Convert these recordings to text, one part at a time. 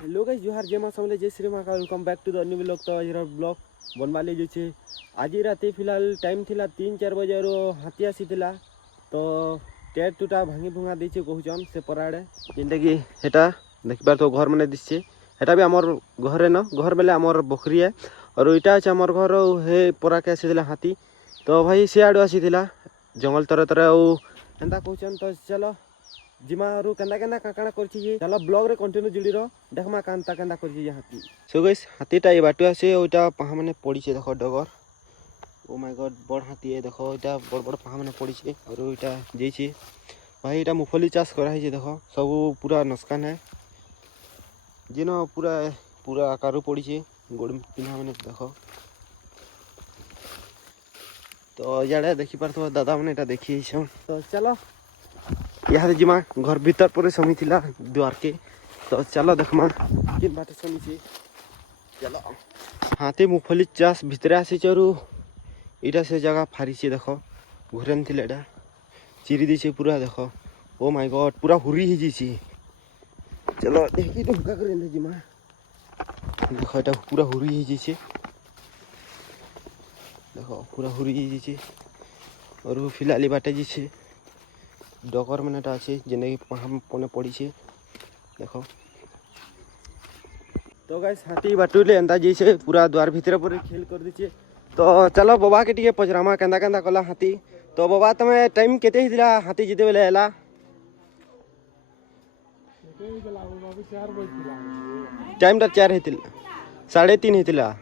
Hello guys जोहार जय मां समले जय श्री मां का welcome back to the new blog. तो आज ब्लॉग बनवा ले जे आज राति फिलहाल टाइम थिला 3-4 बजे हाथी आसीला तो टेट टूटा भांगी भुंगा देछे कहूचन से पराड़े जेनटा कि हेटा देखबार तो घर माने दिसछे हेटा भी हमर घरे न घर बेले हमर बकरी है और इटा আছে हमर घर हे परा के आसीला हाथी तो भाई से आडो आसीला जंगल तरे तरे ओ एंता कहूचन तो चलो जिमा आरो केंदा केंदा काकाना करछि जे चलो ब्लॉग रे कंटिन्यू जुड़ी रहो देखमा कांता केंदा करछि जे हाथी सो गाइस हाथीटा ए बाटू आसे ओटा पहा माने पड़ीछे देखो डगर ओ माय गॉड बड़ हाथी है देखो एटा बड़ बड़ पहा माने पड़ीछे और एटा जेछि भाई एटा मुफली चाष करा है जे देखो सब पूरा नस्कान है जिनो पूरा पूरा आकार पड़ीछे गोड़ पिन्हा माने देखो तो याडे देखि पारथो दादा माने एटा देखि छ तो चलो यहाँ जिमा घर भीतर पर समी थिला द्वार के तो चलो देखमा किन बाटे समी छी चलो हाथी मुफली चाष भीतर आसी चरु इटा से जगह फारी छी देखो घुरन थिला एटा चिरी दिछे पूरा देखो ओ माय गॉड पूरा हुरी ही जी चलो देखि ढुका करे जिमा देखो एटा पूरा हुरी ही जी देखो पूरा हुरी ही जी और फिलहाल बाटे जी डगर मानेटा अच्छे जेने पने पड़ी देखो तो गाइस हाथी बाटुले एंता जैसे पूरा द्वार भीतर पर खेल कर दीजिए तो चलो बाबा के टिके पचरामा केंदा केंदा कला हाथी तो बाबा तमे टाइम केते हिला हाथी जिते बेले एला टाइम टा 4 हितिल 3:30 हितिला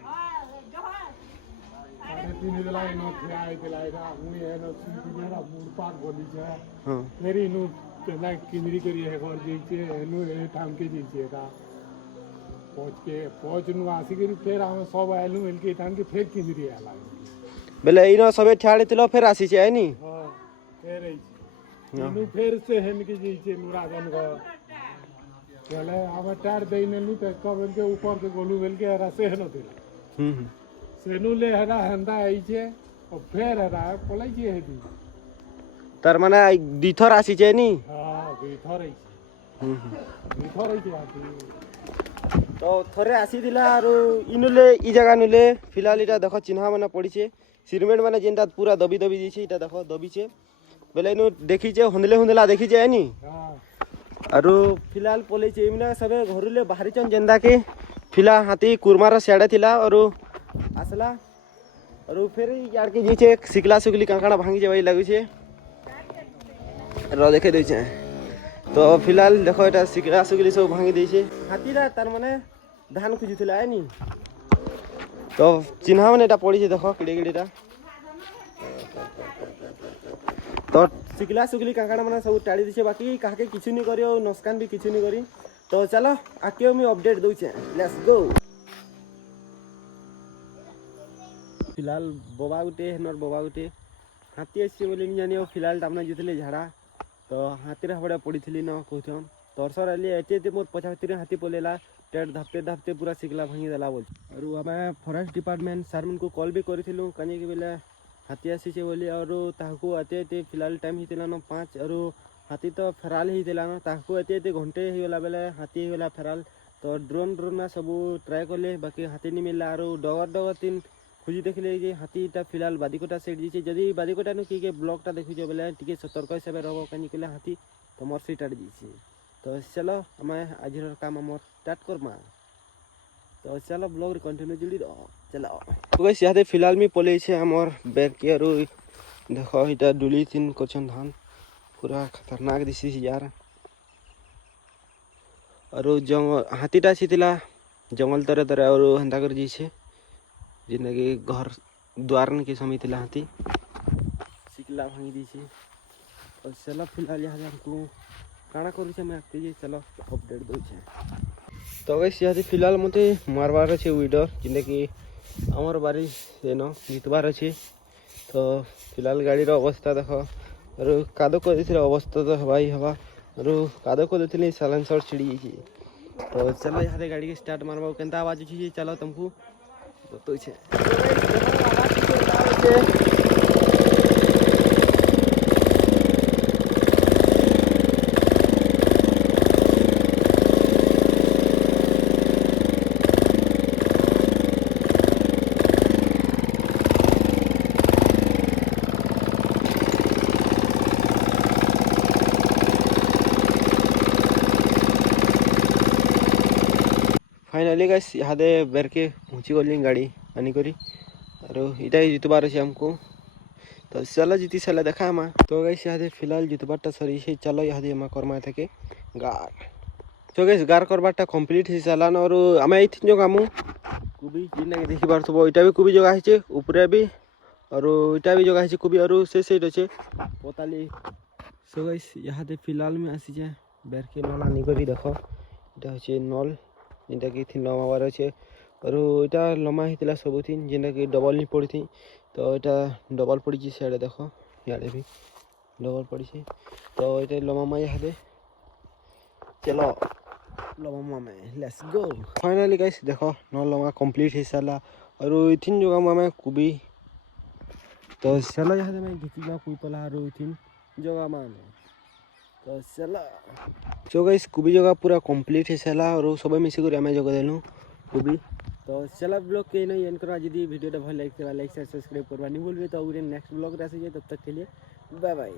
बेले इनो सबे ठाड़े तिलो फिर आसी छे आनी फिर से हेन के जइछे मुरादन को चले हम टाड़ देने नु त कबल के ऊपर के गोलू बेल के रसे हेनो दिला सेनु ले हरा हंदा आइछे और फेर हरा पलाई जे हेदी तार माने दिथर आसी छे नी हां दिथर आइछे दिथर आइछे तो थरे आसी दिला आरो इनुले ई जगह नुले फिलहाल इटा देखो चिन्हा माने पड़ी छे सिरमेंट माने जेनटा पूरा दबी दबी दिछे इटा देखो दबी छे बेले इनु देखि छे हुंदले हुंदला देखि छे नी हां आरो फिलहाल पले छे इमना सबे घरुले बाहरी चन जेंदा के फिला हाथी कुरमारा सेडा थिला और आसला और फिर यार के जे सिकला सुकली कांकाड़ा भांगी जे भाई लागु छे र देखे दै छे तो फिलहाल देखो एटा सिकला सुकली सब भांगी दै छे हाथीरा तार माने धान खुजुथिला है नी तो चिन्हा माने एटा पड़ी छे देखो किडे किडेटा तो सिकला सुकली कांकाड़ा माने सब टाड़ी दिछे बाकी काके किछु नि करियो नस्कान भी किछु नि करी तो चलो आके मी अपडेट दउ छे लेट्स गो फिलहाल बोबा गुटे हनर बोबा गुटे हाथी आसी बोले नि जानियो फिलहाल तामना जुथले झाड़ा तो हाथी रे हबडा पड़ी थिली न कहथन तोरसर आली एते मोर पछाती हाथी पलेला टेट धापते धापते पूरा सिकला भांगी देला बोल और हमें फॉरेस्ट डिपार्टमेंट सर मन को कॉल भी करिथिलु कानी के बेले हाथी आसी छे बोली और ताहको एते एते फिलहाल टाइम हितिला न 5 और हाथी तो फेराल हितिला न ताहको एते एते घंटे हिला बेले हाथी हिला फेराल तो ड्रोन ना सब ट्राई करले बाकी हाथी नि मिलला और डगर डगर 3 खुजी देखले जे हाथीटा फिलहाल बादिकोटा सेट दिछे जदी बादिकोटा नु की के ब्लॉकटा देखिजो बेले टिके सतर्क हिसाब रहबो कानी केले हाथी तो मोर सीट आड़ दिछे तो चलो हमें आज काम मोर स्टार्ट करमा तो चलो ब्लॉग रे कंटिन्यू जुड़ी रहो चलो तो गाइस याते फिलहाल मी पले छे हमर बैक के और देखो इटा डुली तीन कोचन धान पूरा खतरनाक दिसी यार और जंगल हाथीटा छितिला जंगल तरे तरे और हंदा कर जिछे जिंदगी घर द्वार के समय थिला हाथी सिकला भांगी दीछे और चलो फिलहाल यहाँ हमको काଣା करू छे मैं आते जे चलो अपडेट दउ छे तो गाइस यहाँ फिलहाल मते मारवार छे वीडर जिंदगी हमर बारी से न जितबार छे तो फिलहाल गाड़ी रो अवस्था देखो और कादो को दिथिला अवस्था तो हवाई हवा और कादो को दिथिली साइलेंसर छिड़ी छी तो चलो यहाँ गाड़ी के स्टार्ट मारबो केनता आवाज छी चलो तुमको तो छे फाइनाली गाइस यहाँ दे बेर के पहुँची गली गाड़ी आनिकरी और इटा ही जितबार अच्छे हमको तो चलो जीती साला देखा हम तो गाइस यहाँ दे फिलहाल जितबारटा सरी से चलो यहाँ दे हम करमा थे गार तो गाइस गार करबारटा कंप्लीट हो सालान और आम ये जो काम कुबी जिन देखी पार्थब इटा भी कुबी जगह है ऊपर भी और इटा भी जगह है कुबी और से साइड अच्छे पताली सो गाइस यहाँ दे फिलहाल में आसी जाए बेर के नल आनिकरी देख इटा हे नल जेनटा कि थी लमाबार अच्छे और इटा लमा होता सबुथिन जेनटा कि डबल नहीं पड़ी थी तो यहाँ डबल पड़ी सियाड़े देख इे भी डबल पड़ी तो ये लमामा यहाँ दे चलो लमामा में लेट्स गो फाइनली गाइस देख नल लमा कंप्लीट हो सारा और इथिन जो आम कुबी तो चलो यहाँ दे मैं घिची जा कुई पला और इथिन जगह में तो चला सो गाइस कुबी जगह पूरा कंप्लीट है साला और सब मिसिक आम जगह देलु कुबी तो चला ब्लॉग के नहीं एंड करा जदि वीडियो भल लगे लाइक शेयर सब्सक्राइब करवा नहीं भूलबे तो नेक्स्ट ब्लॉग आसी जाए तब तक के लिए बाय बाय।